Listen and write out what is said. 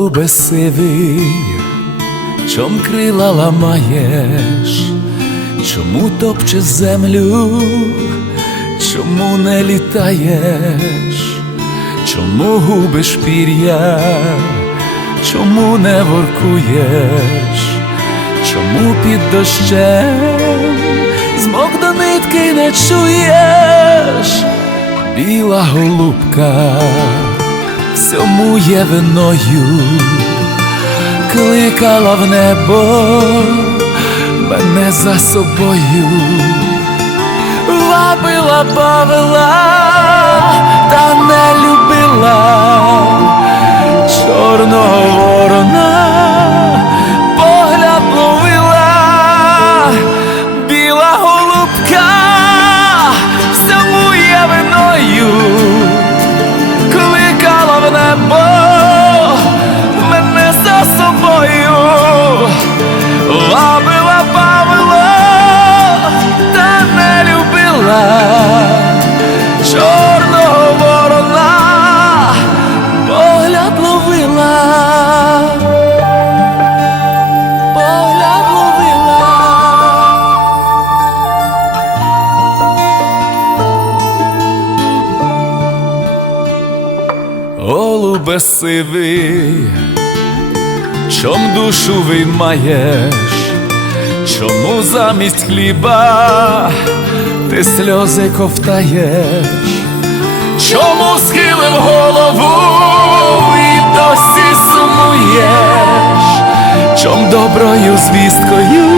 Голубе сивий, чом крила ламаєш, чому топчеш землю, чому не літаєш, чому губиш пір'я, чому не воркуєш, чому під дощем змок до нитки не чуєш, біла голубка всьому є виною, кликала в небо мене за собою, лапила бавила, Голубе сивий, чом душу виймаєш, чому замість хліба ти сльози ковтаєш, чому схилив голову і досі сумуєш, чом доброю звісткою